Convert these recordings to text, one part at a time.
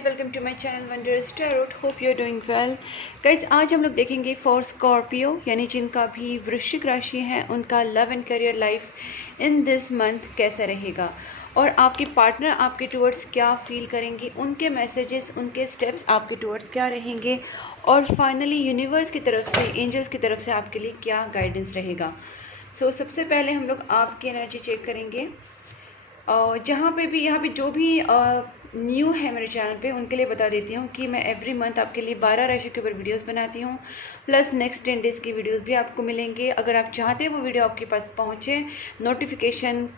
Guys, welcome to my channel Wonders Tarot. Hope you are doing well. Guys, आज हम लोग देखेंगे for Scorpio, यानी जिनका भी वृश्चिक राशि है, उनका love and career life in this month कैसा रहेगा और आपके पार्टनर आपके टुवर्ड्स क्या फील करेंगे, उनके मैसेजेस, उनके स्टेप्स आपके टुवर्ड्स क्या रहेंगे और फाइनली यूनिवर्स की तरफ से, एंजल्स की तरफ से आपके लिए क्या गाइडेंस रहेगा। सबसे पहले हम लोग आपकी एनर्जी चेक करेंगे। जहाँ पे भी, यहाँ पे जो भी न्यू है मेरे चैनल पे, उनके लिए बता देती हूँ कि मैं एवरी मंथ आपके लिए 12 राशि के ऊपर वीडियोस बनाती हूँ, प्लस नेक्स्ट 10 डेज़ की वीडियोस भी आपको मिलेंगे। अगर आप चाहते हैं वो वीडियो आपके पास पहुँचे, नोटिफिकेशन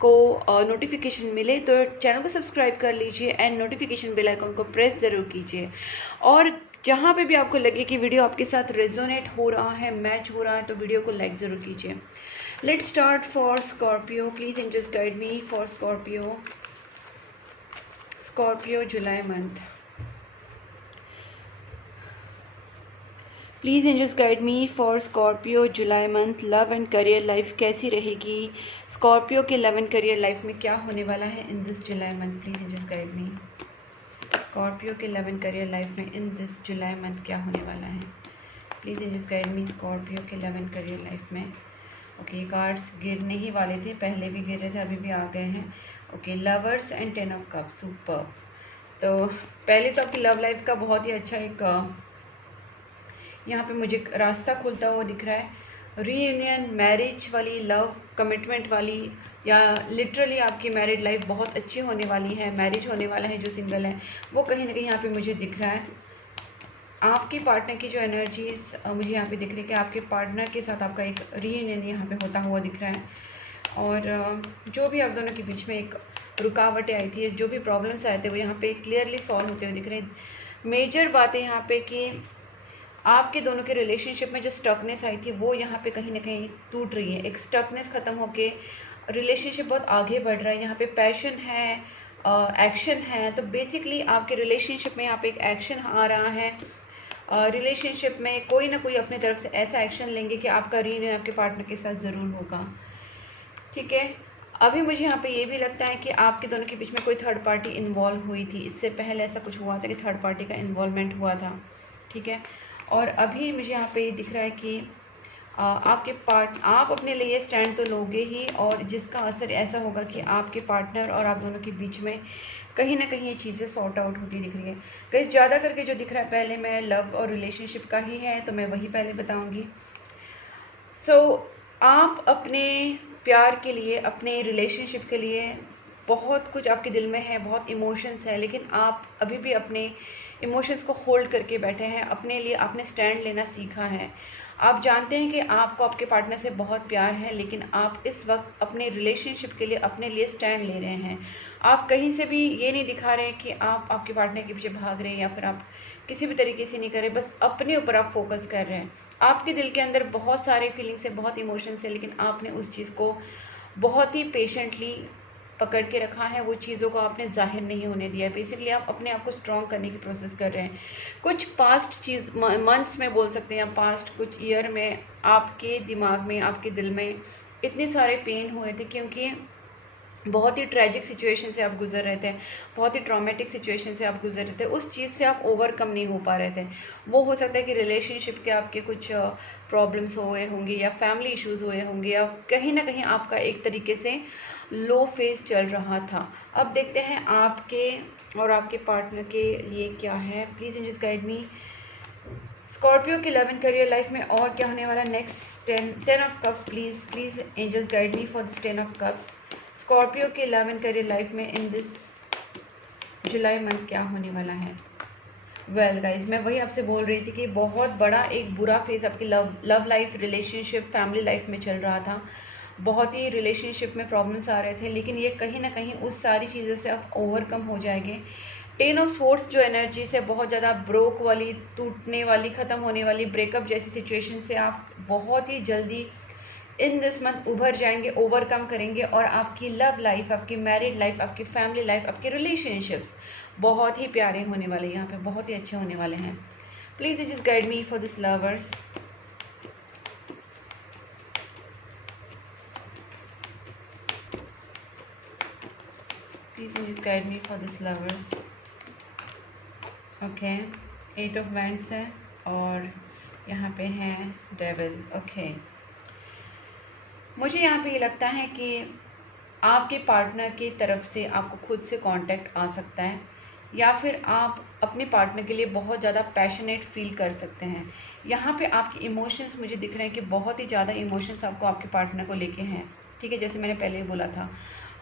मिले, तो चैनल को सब्सक्राइब कर लीजिए एंड नोटिफिकेशन बेल आइकन को प्रेस ज़रूर कीजिए। और जहाँ पे भी आपको लगे कि वीडियो आपके साथ रेजोनेट हो रहा है, मैच हो रहा है, तो वीडियो को लाइक ज़रूर कीजिए। Let's start for Scorpio. Please angels guide me for Scorpio. Scorpio July month. Please angels guide me for Scorpio July month. Love and career life कैसी रहेगी? Scorpio के love and career life में क्या होने वाला है in this July month? Please angels guide me. Scorpio के love and career life में in this July month क्या होने वाला है? Please angels guide me. Scorpio के love and career life में ओके, कार्ड्स गिरने ही वाले थे, पहले भी गिर रहे थे, अभी भी आ गए हैं। Okay, lovers and 10 of cups, super. तो पहले तो आपकी लव लाइफ का बहुत ही अच्छा एक यहाँ पे मुझे रास्ता खुलता हुआ दिख रहा है। रीयूनियन, मैरिज वाली, लव कमिटमेंट वाली, या लिटरली आपकी मैरिड लाइफ बहुत अच्छी होने वाली है। मैरिज होने वाला है, जो सिंगल है वो कहीं ना कहीं यहाँ पे मुझे दिख रहा है। आपके पार्टनर की जो एनर्जीज मुझे यहाँ पे दिख रही है कि आपके पार्टनर के साथ आपका एक रीयूनियन यहाँ पे होता हुआ दिख रहा है। और जो भी आप दोनों के बीच में एक रुकावटें आई थी, जो भी प्रॉब्लम्स आए थे, वो यहाँ पे क्लियरली सॉल्व होते हुए दिख रहे हैं। मेजर बातें यहाँ पे कि आपके दोनों के रिलेशनशिप में जो स्टकनेस आई थी, वो यहाँ पे कहीं ना कहीं टूट रही है। एक स्टकनेस ख़त्म होके रिलेशनशिप बहुत आगे बढ़ रहा है। यहाँ पे पैशन है, एक्शन है। तो बेसिकली आपके रिलेशनशिप में यहाँ पे एक एक्शन आ रहा है। रिलेशनशिप में कोई ना कोई अपनी तरफ से ऐसा एक्शन लेंगे कि आपका रीयूनियन आपके पार्टनर के साथ ज़रूर होगा। ठीक है, अभी मुझे यहाँ पे ये भी लगता है कि आपके दोनों के बीच में कोई थर्ड पार्टी इन्वॉल्व हुई थी। इससे पहले ऐसा कुछ हुआ था कि थर्ड पार्टी का इन्वॉल्वमेंट हुआ था। ठीक है, और अभी मुझे यहाँ पे ये दिख रहा है कि आप अपने लिए स्टैंड तो लोगे ही, और जिसका असर ऐसा होगा कि आपके पार्टनर और आप दोनों के बीच में कहीं ना कहीं ये चीज़ें सॉर्ट आउट होती दिख रही है। कहीं ज़्यादा करके जो दिख रहा है, पहले मैं लव और रिलेशनशिप का ही है, तो मैं वही पहले बताऊंगी। आप अपने प्यार के लिए, अपने रिलेशनशिप के लिए बहुत कुछ आपके दिल में है, बहुत इमोशंस है, लेकिन आप अभी भी अपने इमोशंस को होल्ड करके बैठे हैं। अपने लिए आपने स्टैंड लेना सीखा है। आप जानते हैं कि आपको आपके पार्टनर से बहुत प्यार है, लेकिन आप इस वक्त अपने रिलेशनशिप के लिए, अपने लिए स्टैंड ले रहे हैं। आप कहीं से भी ये नहीं दिखा रहे कि आप आपके पार्टनर के पीछे भाग रहे हैं या फिर आप किसी भी तरीके से नहीं कर रहे, बस अपने ऊपर आप फोकस कर रहे हैं। आपके दिल के अंदर बहुत सारे फीलिंग्स है, बहुत इमोशंस है, लेकिन आपने उस चीज़ को बहुत ही पेशेंटली पकड़ के रखा है। वो चीज़ों को आपने जाहिर नहीं होने दिया है। बेसिकली आप अपने आप को स्ट्रॉन्ग करने की प्रोसेस कर रहे हैं। कुछ पास्ट चीज़, मंथ्स में बोल सकते हैं, या पास्ट कुछ ईयर में आपके दिमाग में, आपके दिल में इतने सारे पेन हुए थे, क्योंकि बहुत ही ट्रेजिक सिचुएशन से आप गुजर रहे थे, बहुत ही ट्रॉमेटिक सिचुएशन से आप गुजर रहे थे। उस चीज़ से आप ओवरकम नहीं हो पा रहे थे। वो हो सकता है कि रिलेशनशिप के आपके कुछ प्रॉब्लम्स हुए होंगे, या फैमिली इश्यूज हुए होंगे, या कहीं ना कहीं आपका एक तरीके से लो फेज चल रहा था। अब देखते हैं आपके और आपके पार्टनर के लिए क्या है। Please angels guide me. Scorpio के लव एंड करियर लाइफ में और क्या होने वाला next 10 of cups. Please angels guide me for this 10 of cups. Scorpio के लव एंड करियर लाइफ में इन दिस जुलाई मंथ क्या होने वाला है। वेल गाइज, मैं वही आपसे बोल रही थी कि बहुत बड़ा एक बुरा फेज आपकी love life, relationship, family life में चल रहा था। बहुत ही रिलेशनशिप में प्रॉब्लम्स आ रहे थे, लेकिन ये कहीं ना कहीं उस सारी चीज़ों से आप ओवरकम हो जाएंगे। 10 ऑफ स्वॉर्ड्स जो एनर्जी से बहुत ज़्यादा ब्रोक वाली, टूटने वाली, ख़त्म होने वाली, ब्रेकअप जैसी सिचुएशन से आप बहुत ही जल्दी इन दिस मंथ उभर जाएंगे, ओवरकम करेंगे, और आपकी लव लाइफ, आपकी मैरिड लाइफ, आपकी फैमिली लाइफ, आपके रिलेशनशिप्स बहुत ही प्यारे होने वाले, यहाँ पे बहुत ही अच्छे होने वाले हैं। Please just guide me for this lovers. Please just guide me for this lovers. Okay, 8 of wands है और यहाँ पे है डेविल। ओके, मुझे यहाँ पे ये लगता है कि आपके पार्टनर की तरफ से आपको खुद से कांटेक्ट आ सकता है, या फिर आप अपने पार्टनर के लिए बहुत ज़्यादा पैशनेट फील कर सकते हैं। यहाँ पे आपके इमोशंस मुझे दिख रहे हैं कि बहुत ही ज़्यादा इमोशंस आपको आपके पार्टनर को लेके हैं। ठीक है, जैसे मैंने पहले ही बोला था,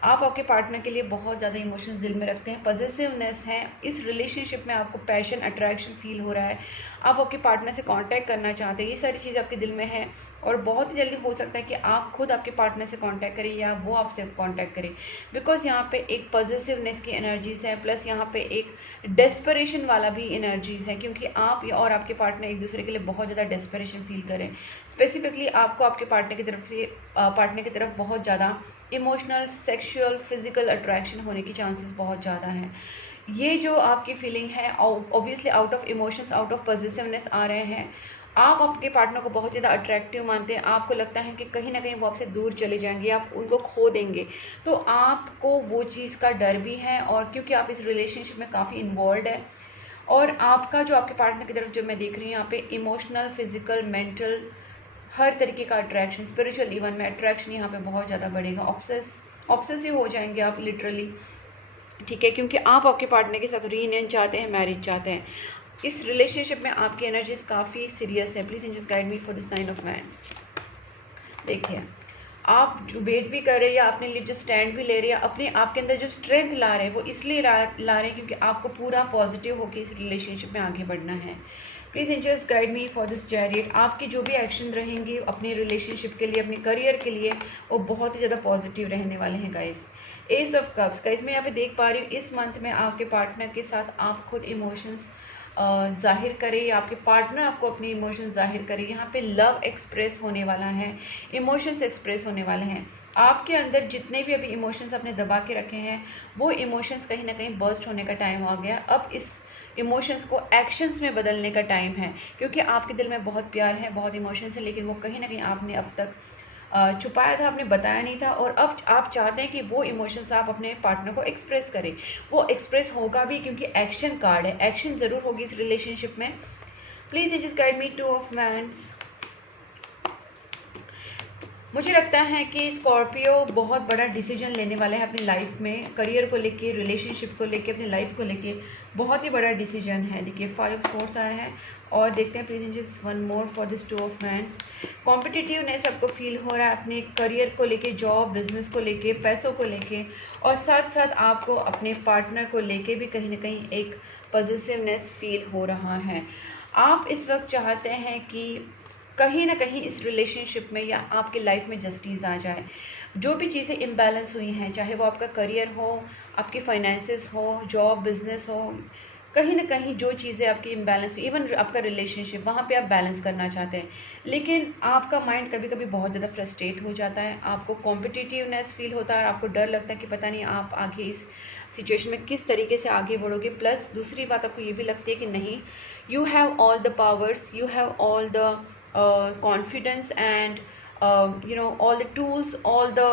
आप आपके पार्टनर के लिए बहुत ज़्यादा इमोशंस दिल में रखते हैं, पॉजिटिवनेस है इस रिलेशनशिप में, आपको पैशन अट्रैक्शन फील हो रहा है, आप आपके पार्टनर से कांटेक्ट करना चाहते हैं, ये सारी चीज़ आपके दिल में है। और बहुत ही जल्दी हो सकता है कि आप खुद आपके पार्टनर से कांटेक्ट करें या वो आपसे कांटेक्ट करें, बिकॉज यहाँ पे एक पॉजिटिवनेस की एनर्जीज है, प्लस यहाँ पे एक डेस्परेशन वाला भी एनर्जीज है, क्योंकि आप और आपके पार्टनर एक दूसरे के लिए बहुत ज़्यादा डेस्परेशन फील करें। स्पेसिफिकली आपको आपके पार्टनर की तरफ बहुत ज़्यादा इमोशनल, सेक्सुअल, फिजिकल अट्रैक्शन होने की चांसेस बहुत ज़्यादा हैं। ये जो आपकी फीलिंग है obviously out of emotions, out of positiveness आ रहे हैं। आप आपके पार्टनर को बहुत ज़्यादा अट्रैक्टिव मानते हैं, आपको लगता है कि कहीं ना कहीं वो आपसे दूर चले जाएंगे, आप उनको खो देंगे, तो आपको वो चीज़ का डर भी है। और क्योंकि आप इस रिलेशनशिप में काफ़ी इन्वॉल्व है, और आपका जो आपके पार्टनर की तरफ जो मैं देख रही हूँ यहाँ पे इमोशनल, फिजिकल, मेंटल, हर तरीके का अट्रैक्शन, स्पिरिचुअल इवन में अट्रैक्शन यहाँ पे बहुत ज़्यादा बढ़ेगा। ऑब्सेसिव हो जाएंगे आप लिटरली। ठीक है, क्योंकि आप आपके पार्टनर के साथ रीयूनियन चाहते हैं, मैरिज चाहते हैं। इस रिलेशनशिप में आपकी एनर्जीज काफ़ी सीरियस है। Please angels guide me for this 9 of wands. देखिए, आप जो वेट भी कर रहे हैं या अपने लिए जो स्टैंड भी ले रहे हैं, अपने आपके अंदर जो स्ट्रेंथ ला रहे हैं, वो इसलिए ला रहे हैं क्योंकि आपको पूरा पॉजिटिव होकर इस रिलेशनशिप में आगे बढ़ना है। Please angels guide me for this chariot. आपकी जो भी एक्शन रहेंगी अपने रिलेशनशिप के लिए, अपने करियर के लिए, वो बहुत ही ज़्यादा पॉजिटिव रहने वाले हैं guys. S of cups guys, मैं यहाँ पे देख पा रही हूँ इस मंथ में आपके पार्टनर के साथ आप खुद इमोशंस जाहिर करें या आपके पार्टनर आपको अपने इमोशंस जाहिर करें। यहाँ पे लव एक्सप्रेस होने वाला है, इमोशंस एक्सप्रेस होने वाले हैं। आपके अंदर जितने भी अभी इमोशंस आपने दबा के रखे हैं, वो इमोशंस कहीं ना कहीं बर्स्ट होने का टाइम आ गया। अब इस इमोशंस को एक्शंस में बदलने का टाइम है, क्योंकि आपके दिल में बहुत प्यार है, बहुत इमोशंस है, लेकिन वो कहीं ना कहीं आपने अब तक छुपाया था, आपने बताया नहीं था। और अब आप चाहते हैं कि वो इमोशंस आप अपने पार्टनर को एक्सप्रेस करें। वो एक्सप्रेस होगा भी, क्योंकि एक्शन कार्ड है, एक्शन ज़रूर होगी इस रिलेशनशिप में। Please just guide me 2 of wands. मुझे लगता है कि स्कॉर्पियो बहुत बड़ा डिसीजन लेने वाले हैं अपनी लाइफ में, करियर को लेके, रिलेशनशिप को लेके, अपनी लाइफ को लेके बहुत ही बड़ा डिसीजन है। देखिए 5 ऑफ सोर्स आया है, और देखते हैं please just one more for this 2 of wands. Competitiveness आपको फील हो रहा है अपने करियर को लेके, जॉब, बिजनेस को लेके, पैसों को लेके, और साथ साथ आपको अपने पार्टनर को लेके भी कहीं ना कहीं एक पॉजिटिवनेस फील हो रहा है। आप इस वक्त चाहते हैं कि कहीं ना कहीं इस रिलेशनशिप में या आपके लाइफ में जस्टिस आ जाए। जो भी चीज़ें इम्बैलेंस हुई हैं, चाहे वो आपका करियर हो, आपकी फाइनेंसेस हो, जॉब, बिजनेस हो, कहीं ना कहीं जो चीज़ें आपकी इम्बैलेंस हुई, इवन आपका रिलेशनशिप, वहाँ पे आप बैलेंस करना चाहते हैं, लेकिन आपका माइंड कभी कभी बहुत ज़्यादा फ्रस्ट्रेट हो जाता है, आपको कॉम्पिटिटिवनेस फील होता है, और आपको डर लगता है कि पता नहीं आप आगे इस सिचुएशन में किस तरीके से आगे बढ़ोगे। प्लस दूसरी बात आपको ये भी लगती है कि नहीं, you have all the powers, you have all the confidence and all the tools, all the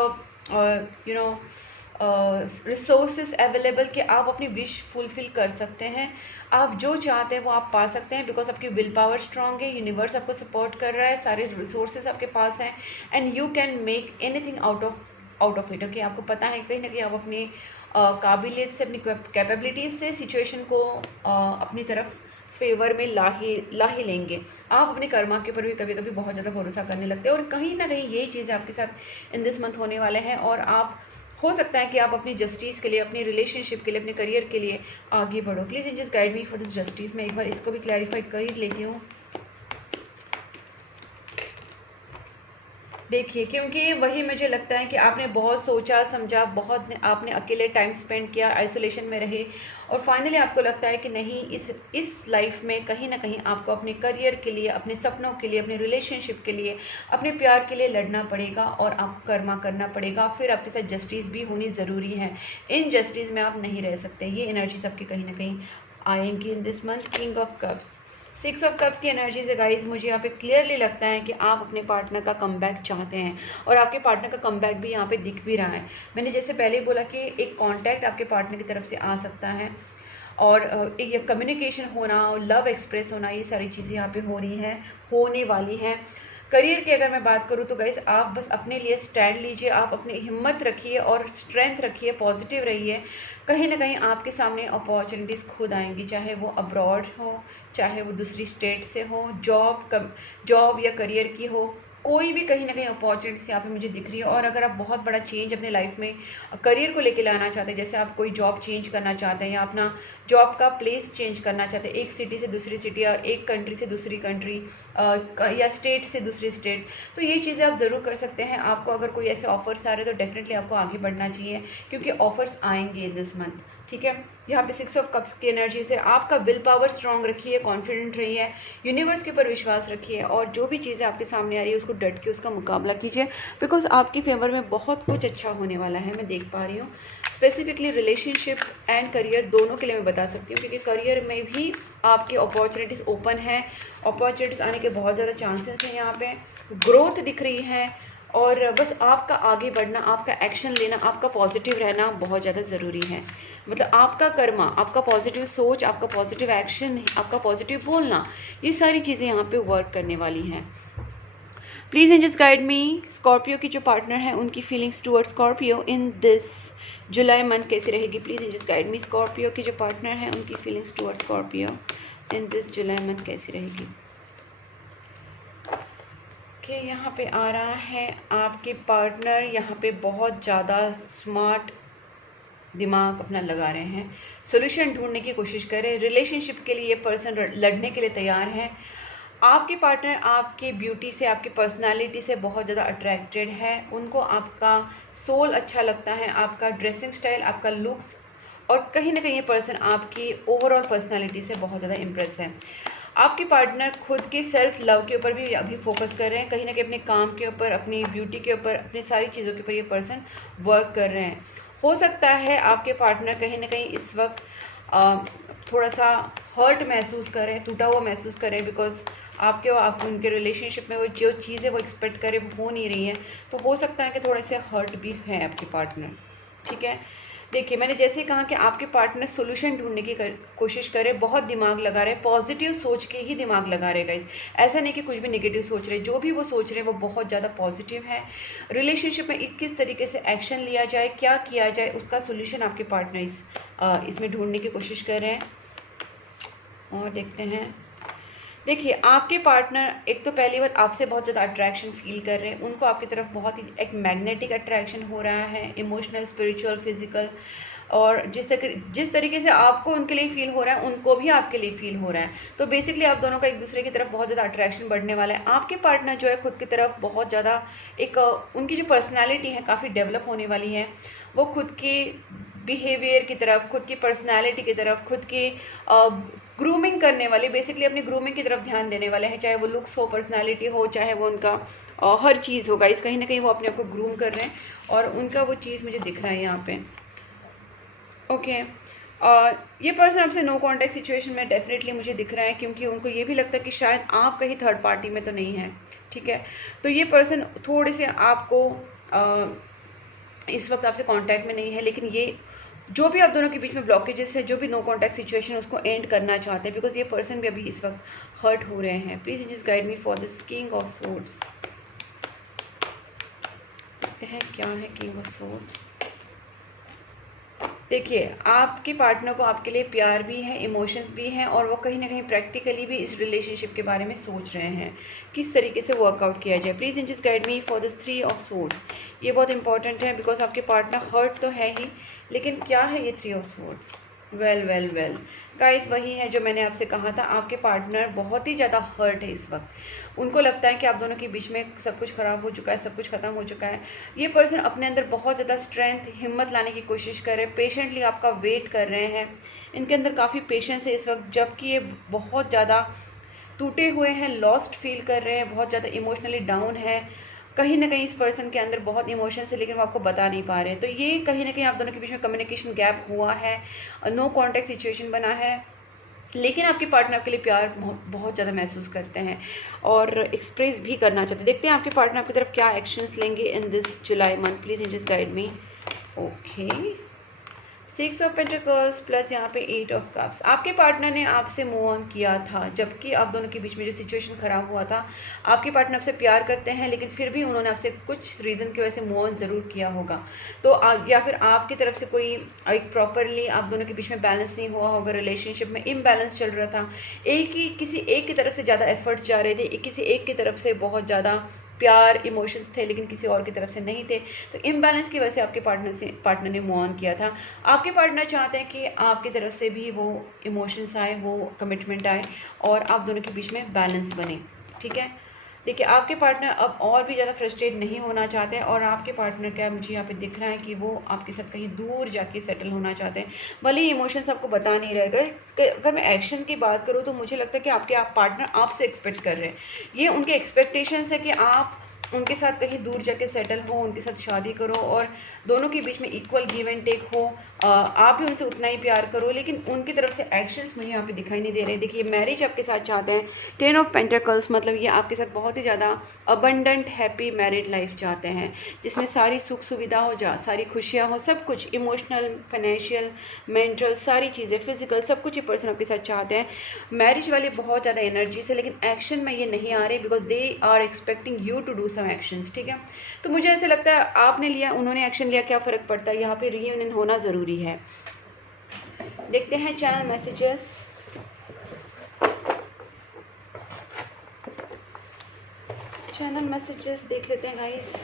resources available कि आप अपनी विश फुलफिल कर सकते हैं। आप जो चाहते हैं वो आप पा सकते हैं, बिकॉज आपकी विल पावर स्ट्रांग है, यूनिवर्स आपको सपोर्ट कर रहा है, सारे रिसोर्सेज आपके पास हैं, and you can make anything out of it. Okay, आपको पता है कहीं ना कहीं आप अपनी काबिलियत से, अपनी कैपेबिलिटीज से सिचुएशन को अपनी तरफ फेवर में ला ही लेंगे। आप अपने कर्मा के ऊपर भी कभी कभी बहुत ज़्यादा भरोसा करने लगते हैं, और कहीं ना कहीं यही चीज़ें आपके साथ इन दिस मंथ होने वाले हैं। और आप हो सकता है कि आप अपनी जस्टिस के लिए, अपनी रिलेशनशिप के लिए, अपने करियर के लिए आगे बढ़ो। Please just guide me for this justice. मैं एक बार इसको भी क्लैरिफाई कर लेती हूँ। देखिए, क्योंकि वही मुझे लगता है कि आपने बहुत सोचा समझा, बहुत आपने अकेले टाइम स्पेंड किया, आइसोलेशन में रहे, और फाइनली आपको लगता है कि नहीं, इस लाइफ में कहीं ना कहीं आपको अपने करियर के लिए, अपने सपनों के लिए, अपने रिलेशनशिप के लिए, अपने प्यार के लिए लड़ना पड़ेगा, और आपको कर्मा करना पड़ेगा। फिर आपके साथ जस्टिस भी होनी ज़रूरी है, इन जस्टिस में आप नहीं रह सकते। ये एनर्जीज आपकी कहीं ना कहीं आएंगी in this month. King of cups, 6 of cups की एनर्जी से गाइज मुझे यहाँ पे क्लियरली लगता है कि आप अपने पार्टनर का कमबैक चाहते हैं, और आपके पार्टनर का कमबैक भी यहाँ पे दिख भी रहा है। मैंने जैसे पहले ही बोला कि एक कांटेक्ट आपके पार्टनर की तरफ से आ सकता है, और ये कम्युनिकेशन होना, लव एक्सप्रेस होना, ये सारी चीज़ें यहाँ पे हो रही हैं, होने वाली हैं। करियर की अगर मैं बात करूँ तो गाइस आप बस अपने लिए स्टैंड लीजिए, आप अपनी हिम्मत रखिए और स्ट्रेंथ रखिए, पॉजिटिव रहिए। कहीं ना कहीं आपके सामने अपॉर्चुनिटीज़ खुद आएंगी, चाहे वो अब्रॉड हो, चाहे वो दूसरी स्टेट से हो, जॉब या करियर की हो, कोई भी कहीं ना कहीं अपॉर्चुनिटीज यहाँ पे मुझे दिख रही है। और अगर आप बहुत बड़ा चेंज अपने लाइफ में करियर को लेके लाना चाहते हैं, जैसे आप कोई जॉब चेंज करना चाहते हैं या अपना जॉब का प्लेस चेंज करना चाहते हैं, एक सिटी से दूसरी सिटी या एक कंट्री से दूसरी कंट्री या स्टेट से दूसरी स्टेट, तो ये चीज़ें आप ज़रूर कर सकते हैं। आपको अगर कोई ऐसे ऑफर्स आ रहे हैं तो डेफिनेटली आपको आगे बढ़ना चाहिए, क्योंकि ऑफर्स आएंगे इन दिस मंथ। ठीक है, यहाँ पे 6 ऑफ कप्स की एनर्जी से आपका विल पावर स्ट्रांग रखिए, कॉन्फिडेंट रहिए, यूनिवर्स के ऊपर विश्वास रखिए और जो भी चीज़ें आपके सामने आ रही है उसको डट के उसका मुकाबला कीजिए, बिकॉज आपकी फेवर में बहुत कुछ अच्छा होने वाला है। मैं देख पा रही हूँ स्पेसिफिकली रिलेशनशिप एंड करियर दोनों के लिए मैं बता सकती हूँ, क्योंकि करियर में भी आपकी अपॉर्चुनिटीज़ ओपन है, अपॉर्चुनिटीज़ आने के बहुत ज़्यादा चांसेस हैं, यहाँ पे ग्रोथ दिख रही है। और बस आपका आगे बढ़ना, आपका एक्शन लेना, आपका पॉजिटिव रहना बहुत ज़्यादा ज़रूरी है। मतलब आपका कर्मा, आपका पॉजिटिव सोच, आपका पॉजिटिव एक्शन, आपका पॉजिटिव बोलना, ये सारी चीज़ें यहाँ पे वर्क करने वाली हैं। Please angels guide me, Scorpio की जो पार्टनर है उनकी feelings towards Scorpio in this July month कैसी रहेगी। Please angels guide me, Scorpio की जो पार्टनर है उनकी feelings towards Scorpio in this July month कैसी रहेगी। ओके, यहाँ पे आ रहा है आपके पार्टनर यहाँ पे बहुत ज़्यादा स्मार्ट दिमाग अपना लगा रहे हैं, सॉल्यूशन ढूंढने की कोशिश करें। रिलेशनशिप के लिए ये पर्सन लड़ने के लिए तैयार है। आपके पार्टनर आपके ब्यूटी से, आपकी पर्सनालिटी से बहुत ज़्यादा अट्रैक्टेड है, उनको आपका सोल अच्छा लगता है, आपका ड्रेसिंग स्टाइल, आपका लुक्स, और कहीं ना कहीं ये पर्सन आपकी ओवरऑल पर्सनालिटी से बहुत ज़्यादा इम्प्रेस है। आपके पार्टनर खुद के सेल्फ लव के ऊपर भी अभी फोकस कर रहे हैं, कहीं ना कहीं अपने काम के ऊपर, अपनी ब्यूटी के ऊपर, अपनी सारी चीज़ों के ऊपर ये पर्सन वर्क कर रहे हैं। हो सकता है आपके पार्टनर कहीं ना कहीं इस वक्त थोड़ा सा हर्ट महसूस करें, टूटा हुआ महसूस करें, बिकॉज आप उनके रिलेशनशिप में वो जो चीज़ें वो एक्सपेक्ट करें वो हो नहीं रही हैं, तो हो सकता है कि थोड़े से हर्ट भी हैं आपके पार्टनर। ठीक है, देखिए मैंने जैसे ही कहा कि आपके पार्टनर सोल्यूशन ढूंढने की कोशिश करे, बहुत दिमाग लगा रहे, पॉजिटिव सोच के ही दिमाग लगा रहे गाइस, ऐसा नहीं कि कुछ भी नेगेटिव सोच रहे, जो भी वो सोच रहे हैं वो बहुत ज़्यादा पॉजिटिव है। रिलेशनशिप में किस तरीके से एक्शन लिया जाए, क्या किया जाए, उसका सोल्यूशन आपके पार्टनर इसमें ढूंढने की कोशिश कर रहे हैं। और देखते हैं, देखिए आपके पार्टनर एक तो पहली बात आपसे बहुत ज़्यादा अट्रैक्शन फील कर रहे हैं, उनको आपकी तरफ बहुत ही एक मैग्नेटिक अट्रैक्शन हो रहा है, इमोशनल, स्पिरिचुअल, फिजिकल, और जिस तरीके से आपको उनके लिए फील हो रहा है उनको भी आपके लिए फील हो रहा है। तो बेसिकली आप दोनों का एक दूसरे की तरफ बहुत ज़्यादा अट्रैक्शन बढ़ने वाला है। आपके पार्टनर जो है खुद की तरफ बहुत ज़्यादा एक उनकी जो पर्सनैलिटी है काफ़ी डेवलप होने वाली है, वो खुद की बिहेवियर की तरफ, खुद की पर्सनैलिटी की तरफ, खुद की ग्रूमिंग करने वाले, बेसिकली अपनी ग्रूमिंग की तरफ ध्यान देने वाले हैं, चाहे वो लुक्स हो, पर्सनालिटी हो, चाहे वो उनका हर चीज़ होगा, इस कहीं ना कहीं वो अपने आप को ग्रूम कर रहे हैं और उनका वो चीज़ मुझे दिख रहा है यहाँ पे। ओके, ये पर्सन आपसे नो कॉन्टैक्ट सिचुएशन में डेफिनेटली मुझे दिख रहा है, क्योंकि उनको ये भी लगता है कि शायद आप कहीं थर्ड पार्टी में तो नहीं है। ठीक है, तो ये पर्सन थोड़े से आपको इस वक्त आपसे कांटेक्ट में नहीं है, लेकिन ये जो भी आप दोनों के बीच में ब्लॉकेजेस है, जो भी नो कॉन्टैक्ट सिचुएशन है, उसको एंड करना चाहते हैं, बिकॉज ये पर्सन भी अभी इस वक्त हर्ट हो रहे हैं। Please just guide me for this king of swords. देखते हैं क्या है किंग ऑफ सोर्ड्स। देखिए आपके पार्टनर को आपके लिए प्यार भी है, इमोशंस भी हैं, और वो कहीं ना कहीं प्रैक्टिकली भी इस रिलेशनशिप के बारे में सोच रहे हैं किस तरीके से वर्कआउट किया जाए। Please just guide me for this 3 of swords. ये बहुत इंपॉर्टेंट है, बिकॉज आपके पार्टनर हर्ट तो है ही, लेकिन क्या है ये 3 ऑफ सोर्ड्स। वेल गाइस, वही है जो मैंने आपसे कहा था, आपके पार्टनर बहुत ही ज़्यादा हर्ट है इस वक्त। उनको लगता है कि आप दोनों के बीच में सब कुछ ख़राब हो चुका है, सब कुछ ख़त्म हो चुका है। ये पर्सन अपने अंदर बहुत ज़्यादा स्ट्रेंथ, हिम्मत लाने की कोशिश कर रहे हैं, पेशेंटली आपका वेट कर रहे हैं। इनके अंदर काफ़ी पेशेंस है इस वक्त, जबकि ये बहुत ज़्यादा टूटे हुए हैं, लॉस्ट फील कर रहे हैं, बहुत ज़्यादा इमोशनली डाउन है। कहीं ना कहीं इस पर्सन के अंदर बहुत इमोशंस है, लेकिन वो आपको बता नहीं पा रहे हैं। तो ये कहीं ना कहीं आप दोनों के बीच में कम्युनिकेशन गैप हुआ है, नो कॉन्टैक्ट सिचुएशन बना है, लेकिन आपके पार्टनर के लिए प्यार बहुत ज़्यादा महसूस करते हैं और एक्सप्रेस भी करना चाहते हैं। देखते हैं आपके पार्टनर आपकी तरफ क्या एक्शंस लेंगे इन this July month. Please just guide me. Okay, 6 of pentacles plus यहाँ पे 8 ऑफ कप्स। आपके पार्टनर ने आपसे मूव ऑन किया था, जबकि आप दोनों के बीच में जो सिचुएशन खराब हुआ था, आपके पार्टनर आपसे प्यार करते हैं, लेकिन फिर भी उन्होंने आपसे कुछ रीज़न की वजह से मूव ऑन ज़रूर किया होगा। तो या फिर आपकी तरफ से कोई एक प्रॉपरली आप दोनों के बीच में बैलेंस नहीं हुआ होगा, रिलेशनशिप में इम्बैलेंस चल रहा था, किसी एक की तरफ से ज़्यादा एफर्ट्स जा रहे थे, किसी एक की तरफ से बहुत ज़्यादा प्यार इमोशंस थे, लेकिन किसी और की तरफ से नहीं थे। तो इम्बैलेंस की वजह से आपके पार्टनर ने मूव ऑन किया था। आपके पार्टनर चाहते हैं कि आपकी तरफ से भी वो इमोशंस आए, वो कमिटमेंट आए और आप दोनों के बीच में बैलेंस बने। ठीक है, देखिए आपके पार्टनर अब और भी ज़्यादा फ्रस्ट्रेट नहीं होना चाहते हैं, और आपके पार्टनर क्या मुझे यहाँ पे दिख रहा है कि वो आपके साथ कहीं दूर जाके सेटल होना चाहते हैं। भले ही इमोशंस आपको बता नहीं रहेगा। अगर मैं एक्शन की बात करूँ तो मुझे लगता है कि आपके पार्टनर आपसे एक्सपेक्ट कर रहे हैं, ये उनके एक्सपेक्टेशंस है कि आप उनके साथ कहीं दूर जाके सेटल हो, उनके साथ शादी करो और दोनों के बीच में इक्वल गिव एंड टेक हो। आप भी उनसे उतना ही प्यार करो, लेकिन उनकी तरफ से एक्शंस मुझे यहाँ पे दिखाई नहीं दे रहे। देखिए मैरिज आपके साथ चाहते हैं, 10 ऑफ पेंटिकल्स मतलब ये आपके साथ बहुत ही ज़्यादा अबंडेंट हैप्पी मैरिड लाइफ चाहते हैं, जिसमें सारी सुख सुविधा हो, सारी खुशियाँ हो, सब कुछ इमोशनल, फाइनेंशियल, मेंटल, सारी चीज़ें, फिजिकल, सब कुछ ये पर्सन आपके साथ चाहते हैं। मैरिज वाले बहुत ज़्यादा एनर्जी से, लेकिन एक्शन में ये नहीं आ रहे, because they are expecting you to do some actions. ठीक है, तो मुझे ऐसे लगता है आपने लिया, उन्होंने एक्शन लिया, क्या फ़र्क पड़ता है, यहाँ पे रीयूनियन होना ज़रूरी है। देखते हैं चैनल मैसेजेस। देख लेते हैं guys.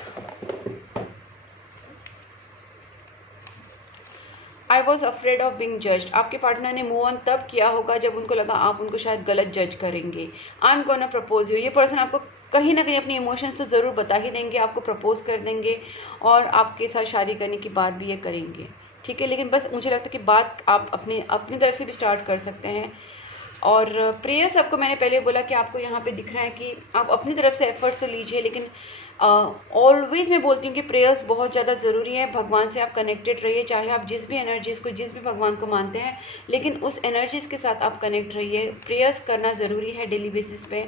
I was afraid of being judged. आपके पार्टनर ने मूव ऑन तब किया होगा जब उनको लगा आप उनको शायद गलत जज करेंगे। I am gonna propose you. ये पर्सन आपको कहीं ना कहीं अपनी इमोशंस तो ज़रूर बता ही देंगे, आपको प्रपोज कर देंगे और आपके साथ शादी करने की बात भी ये करेंगे। ठीक है, लेकिन बस मुझे लगता है कि बात आप अपनी तरफ से भी स्टार्ट कर सकते हैं। और प्रेयर्स आपको मैंने पहले बोला कि आपको यहाँ पे दिख रहा है कि आप अपनी तरफ से एफर्ट्स तो लीजिए, लेकिन ऑलवेज मैं बोलती हूँ कि प्रेयर्स बहुत ज़्यादा ज़रूरी है। भगवान से आप कनेक्टेड रहिए, चाहे आप जिस भी एनर्जीज़ को, जिस भी भगवान को मानते हैं, लेकिन उस एनर्जीज़ के साथ आप कनेक्ट रहिए। प्रेयर्स करना ज़रूरी है डेली बेसिस पे।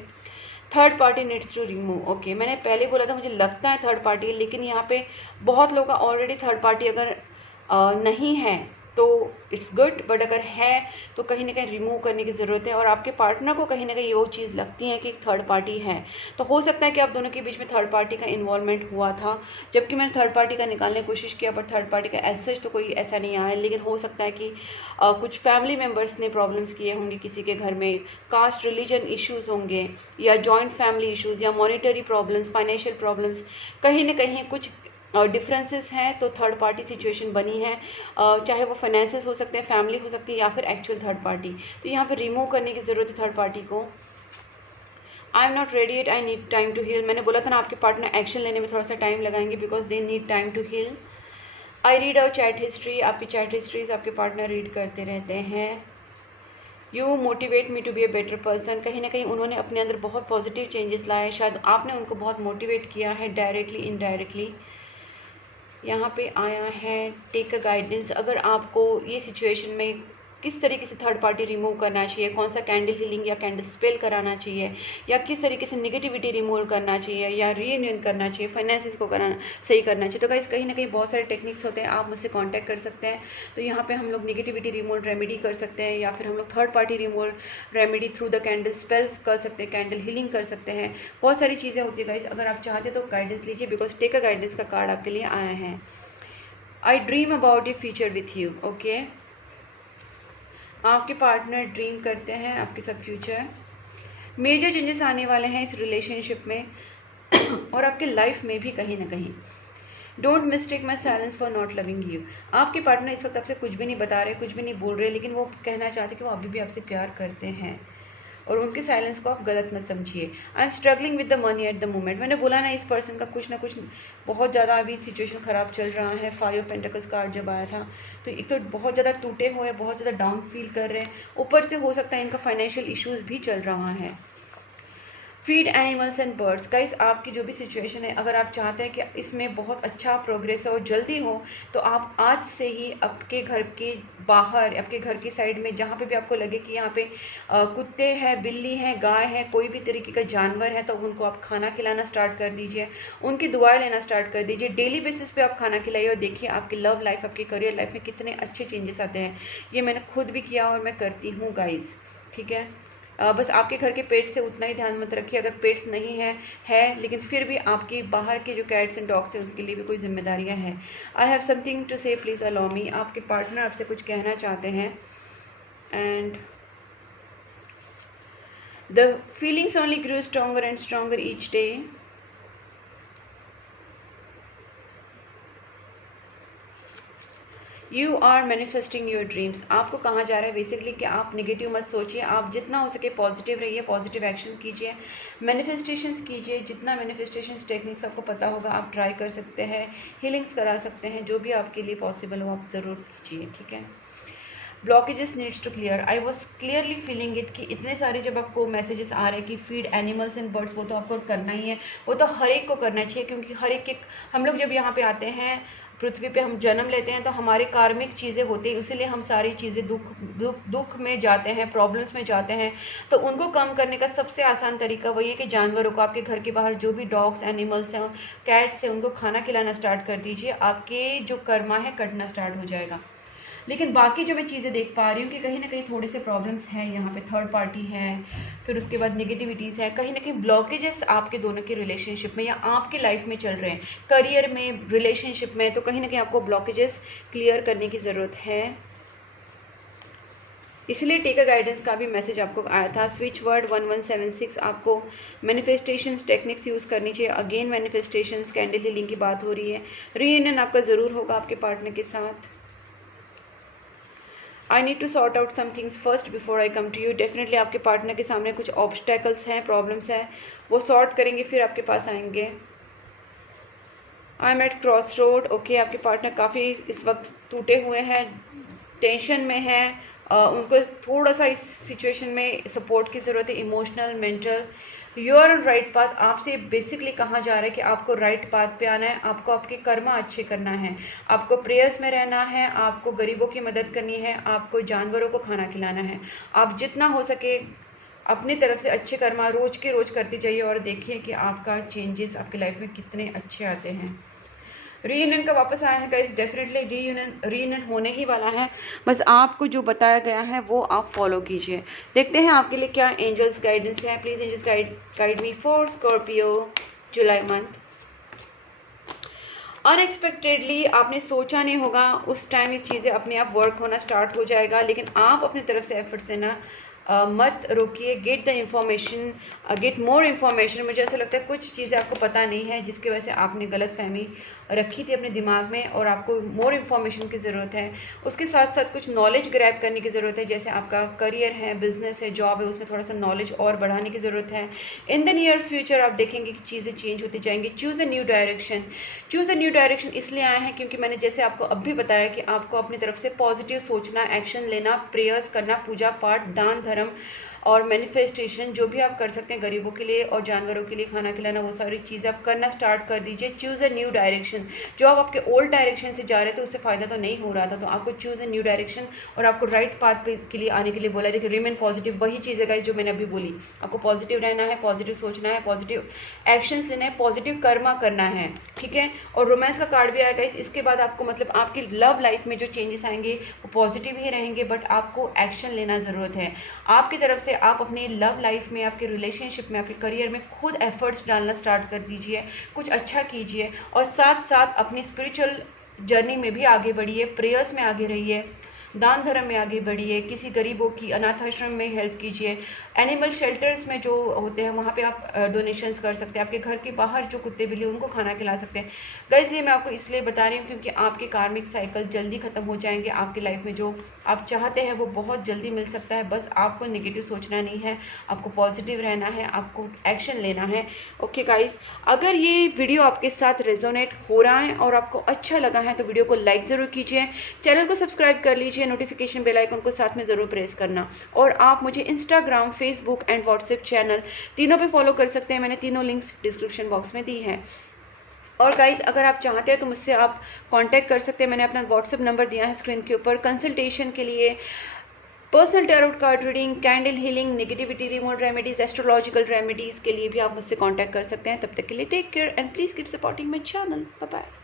Third party needs to remove. Okay, मैंने पहले बोला था मुझे लगता है थर्ड पार्टी, लेकिन यहाँ पे बहुत लोगों का ऑलरेडी थर्ड पार्टी अगर नहीं है तो इट्स गुड, बट अगर है तो कहीं ना कहीं रिमूव करने की ज़रूरत है। और आपके पार्टनर को कहीं ना कहीं वो चीज़ लगती है कि थर्ड पार्टी है, तो हो सकता है कि आप दोनों के बीच में थर्ड पार्टी का इन्वॉल्वमेंट हुआ था, जबकि मैंने थर्ड पार्टी का निकालने की कोशिश किया, बट थर्ड पार्टी का एज सच तो कोई ऐसा नहीं आया। लेकिन हो सकता है कि कुछ फैमिली मेम्बर्स ने प्रॉब्लम्स किए होंगे किसी के घर में, कास्ट रिलीजन इश्यूज़ होंगे, या जॉइंट फैमिली इश्यूज़, या मॉनिटरी प्रॉब्लम्स, फाइनेंशियल प्रॉब्लम्स, कहीं ना कहीं कुछ डिफरेंसेस हैं, तो थर्ड पार्टी सिचुएशन बनी है। चाहे वो फाइनेंसेस हो सकते हैं, फैमिली हो सकती है, या फिर एक्चुअल थर्ड पार्टी। तो यहाँ पे रिमूव करने की ज़रूरत है थर्ड पार्टी को। I am not ready it, I need time to heal. मैंने बोला था ना आपके पार्टनर एक्शन लेने में थोड़ा सा टाइम लगाएंगे, because they need time to heal. I read out chat history. आपकी चैट हिस्ट्रीज आपके पार्टनर रीड करते रहते हैं। You motivate me to be a better person. कहीं ना कहीं उन्होंने अपने अंदर बहुत पॉजिटिव चेंजेस लाए, शायद आपने उनको बहुत मोटिवेट किया है डायरेक्टली इनडायरेक्टली। यहाँ पे आया है टेक अ गाइडेंस। अगर आपको ये सिचुएशन में किस तरीके से थर्ड पार्टी रिमूव करना चाहिए, कौन सा कैंडल हीलिंग या कैंडल स्पेल कराना चाहिए, या किस तरीके से निगेटिविटी रिमूव करना चाहिए, या रीयूनियन करना चाहिए, फाइनेंसेस को सही करना चाहिए, तो गाइस कहीं ना कहीं बहुत सारे टेक्निक्स होते हैं, आप मुझसे कांटेक्ट कर सकते हैं। तो यहाँ पे हम लोग निगेटिविटी रिमूव रेमेडी कर सकते हैं, या फिर हम लोग third party remove remedy through the candle spells कर सकते हैं, कैंडल हीलिंग कर सकते हैं। बहुत सारी चीज़ें होती है गाइस, अगर आप चाहते तो गाइडेंस लीजिए, बिकॉज टेक अ गाइडेंस का कार्ड आपके लिए आया है। आई dream about your future with you. Okay, आपके पार्टनर ड्रीम करते हैं आपके साथ फ्यूचर। मेजर चेंजेस आने वाले हैं इस रिलेशनशिप में और आपके लाइफ में भी कहीं ना कहीं। Don't mistake my silence for not loving you. आपके पार्टनर इस वक्त आपसे कुछ भी नहीं बता रहे, कुछ भी नहीं बोल रहे, लेकिन वो कहना चाहते कि वो अभी भी आपसे प्यार करते हैं, और उनके साइलेंस को आप गलत मत समझिए। I am struggling with the money at the moment. मैंने बोला ना इस पर्सन का कुछ ना कुछ बहुत ज़्यादा अभी सिचुएशन ख़राब चल रहा है। 5 ऑफ पेंटिकल्स कार्ड जब आया था तो एक तो बहुत ज़्यादा टूटे हुए, बहुत ज़्यादा डाउन फील कर रहे हैं, ऊपर से हो सकता है इनका फाइनेंशियल इश्यूज़ भी चल रहा है। Feed animals and birds. Guys आपकी जो भी सिचुएशन है, अगर आप चाहते हैं कि इसमें बहुत अच्छा प्रोग्रेस हो, जल्दी हो, तो आप आज से ही आपके घर के बाहर, आपके घर की साइड में जहाँ पे भी आपको लगे कि यहाँ पे कुत्ते हैं, बिल्ली हैं, गाय है, कोई भी तरीके का जानवर है, तो उनको आप खाना खिलाना स्टार्ट कर दीजिए, उनकी दुआएं लेना स्टार्ट कर दीजिए। डेली बेसिस पे आप खाना खिलाइए और देखिए आपकी लव लाइफ, आपकी करियर लाइफ में कितने अच्छे चेंजेस आते हैं। ये मैंने खुद भी किया और मैं करती हूँ गाइज, ठीक है। बस आपके घर के पेट से उतना ही ध्यान मत रखिए, अगर पेट्स नहीं है लेकिन फिर भी आपकी बाहर के जो कैट्स एंड डॉग्स हैं उनके लिए भी कोई जिम्मेदारियां हैं। I have something to say, please allow me. आपके पार्टनर आपसे कुछ कहना चाहते हैं and the feelings only grow stronger and stronger each day. You are manifesting your dreams. आपको कहा जा रहा है बेसिकली कि आप नेगेटिव मत सोचिए, आप जितना हो सके पॉजिटिव रहिए, पॉजिटिव एक्शन कीजिए, मैनिफेस्टेशंस कीजिए। जितना मैनिफेस्टेशंस टेक्निक्स आपको पता होगा आप ट्राई कर सकते हैं, हीलिंग्स करा सकते हैं, जो भी आपके लिए पॉसिबल हो आप ज़रूर कीजिए, ठीक है। Blockages needs to clear. I was clearly feeling it कि इतने सारे जब आपको मैसेजेस आ रहे हैं कि फीड एनिमल्स एंड बर्ड्स, वो तो आपको करना ही है, वो तो हर एक को करना चाहिए, क्योंकि हर एक के, हम लोग जब यहाँ पे आते हैं पृथ्वी पे, हम जन्म लेते हैं तो हमारे कार्मिक चीज़ें होती हैं, इसीलिए हम सारी चीज़ें दुख में जाते हैं, प्रॉब्लम्स में जाते हैं। तो उनको कम करने का सबसे आसान तरीका वही है कि जानवरों को, आपके घर के बाहर जो भी डॉग्स एनिमल्स हैं, कैट्स हैं, उनको खाना खिलाना स्टार्ट कर दीजिए, आपके जो कर्मा है कटना स्टार्ट हो जाएगा। लेकिन बाकी जो मैं चीज़ें देख पा रही हूँ कि कहीं ना कहीं थोड़े से प्रॉब्लम्स हैं, यहाँ पे थर्ड पार्टी है, फिर उसके बाद नेगेटिविटीज़ है, कहीं ना कहीं ब्लॉकेजेस आपके दोनों के रिलेशनशिप में या आपकी लाइफ में चल रहे हैं, करियर में, रिलेशनशिप में, तो कहीं ना कहीं आपको ब्लॉकेजेस क्लियर करने की ज़रूरत है। इसलिए टेक अ गाइडेंस का भी मैसेज आपको आया था। स्विच वर्ड 1176, आपको मैनिफेस्टेशंस टेक्निक्स यूज़ करनी चाहिए। अगेन मैनिफेस्टेशंस कैंडल हीलिंग की बात हो रही है। रीयूनियन आपका ज़रूर होगा आपके पार्टनर के साथ। I need to sort out some things first before I come to you. Definitely आपके पार्टनर के सामने कुछ ऑब्स्टेकल्स हैं, प्रॉब्लम्स हैं, वो सॉर्ट करेंगे फिर आपके पास आएंगे। I am at cross road. Okay, आपके पार्टनर काफ़ी इस वक्त टूटे हुए हैं, टेंशन में है, उनको थोड़ा सा इस सिचुएशन में सपोर्ट की ज़रूरत है, emotional, mental. You are on right path. आपसे बेसिकली कहा जा रहा है कि आपको राइट पाथ पे आना है, आपको आपके कर्मा अच्छे करना है, आपको प्रेयर्स में रहना है, आपको गरीबों की मदद करनी है, आपको जानवरों को खाना खिलाना है। आप जितना हो सके अपनी तरफ से अच्छे कर्मा रोज के रोज करते जाइए और देखिए कि आपका चेंजेस आपकी लाइफ में कितने अच्छे आते हैं। रीयूनियन का वापस आया है गाइस, डेफिनेटली रीयूनियन होने ही वाला है, बस आपको जो बताया गया है वो आप फॉलो कीजिए। देखते हैं आपके लिए क्या एंजल्स गाइडेंस है। Please angels guide me for Scorpio July month. Unexpectedly आपने सोचा नहीं होगा, उस टाइम ये चीज़ें अपने आप वर्क होना स्टार्ट हो जाएगा, लेकिन आप अपनी तरफ से एफर्ट देना मत रोकिए। Get the information, get more information. मुझे ऐसा लगता है कुछ चीज़ें आपको पता नहीं है जिसकी वजह से आपने गलत फहमी रखी थी अपने दिमाग में, और आपको मोर इन्फॉर्मेशन की ज़रूरत है। उसके साथ साथ कुछ नॉलेज ग्रैब करने की ज़रूरत है, जैसे आपका करियर है, बिजनेस है, जॉब है, उसमें थोड़ा सा नॉलेज और बढ़ाने की ज़रूरत है। इन द नियर फ्यूचर आप देखेंगे कि चीज़ें चेंज होती जाएंगी। Choose a new direction. Choose a new direction इसलिए आया है क्योंकि मैंने जैसे आपको अब भी बताया कि आपको अपनी तरफ से पॉजिटिव सोचना, एक्शन लेना, प्रेयर्स करना, पूजा पाठ, दान धर्म और मैनिफेस्टेशन, जो भी आप कर सकते हैं गरीबों के लिए और जानवरों के लिए खाना खिलाना, वो सारी चीज़ें आप करना स्टार्ट कर दीजिए। Choose a new direction. जो आप आपके ओल्ड डायरेक्शन से जा रहे थे उससे फ़ायदा तो नहीं हो रहा था, तो आपको चूज़ अ न्यू डायरेक्शन और आपको राइट पाथ पे के लिए आने के लिए बोला। देखिए रिमेन पॉजिटिव, वही चीज़ है गाइस जो मैंने अभी बोली। आपको पॉजिटिव रहना है, पॉजिटिव सोचना है, पॉजिटिव एक्शंस लेना है, पॉजिटिव कर्मा करना है, ठीक है। और रोमांस का कार्ड भी आएगा इसके बाद आपको मतलब आपकी लव लाइफ में जो चेंजेस आएंगे वो पॉजिटिव ही रहेंगे, बट आपको एक्शन लेना ज़रूरत है आपकी तरफ से। आप अपनी लव लाइफ में, आपके रिलेशनशिप में, आपके करियर में खुद एफर्ट्स डालना स्टार्ट कर दीजिए, कुछ अच्छा कीजिए और साथ साथ अपनी स्पिरिचुअल जर्नी में भी आगे बढ़िए, प्रेयर्स में आगे रहिए, दान धर्म में आगे बढ़िए, किसी गरीबों की अनाथ आश्रम में हेल्प कीजिए, एनिमल शेल्टर्स में जो होते हैं वहाँ पे आप डोनेशंस कर सकते हैं, आपके घर के बाहर जो कुत्ते बिल्ली उनको खाना खिला सकते हैं। गाइस ये मैं आपको इसलिए बता रही हूँ क्योंकि आपके कार्मिक साइकिल जल्दी ख़त्म हो जाएंगे, आपकी लाइफ में जो आप चाहते हैं वो बहुत जल्दी मिल सकता है। बस आपको नेगेटिव सोचना नहीं है, आपको पॉजिटिव रहना है, आपको एक्शन लेना है। ओके गाइस, अगर ये वीडियो आपके साथ रेजोनेट हो रहा है और आपको अच्छा लगा है तो वीडियो को लाइक ज़रूर कीजिए, चैनल को सब्सक्राइब कर लीजिए, कीजिए, नोटिफिकेशन बेल आइकन को साथ में ज़रूर प्रेस करना। और आप मुझे Instagram, Facebook and WhatsApp channel तीनों पे फॉलो कर सकते हैं। मैंने तीनों लिंक्स डिस्क्रिप्शन बॉक्स में दी हैं। और गाइज अगर आप चाहते हैं तो मुझसे आप कांटेक्ट कर सकते हैं। मैंने अपना व्हाट्सएप नंबर दिया है स्क्रीन के ऊपर। कंसल्टेशन के लिए, personal tarot card reading, candle healing, negativity removal remedies, astrological remedies के लिए भी आप मुझसे कांटेक्ट कर सकते हैं। तब तक के लिए take care and please keep supporting my channel. Bye bye.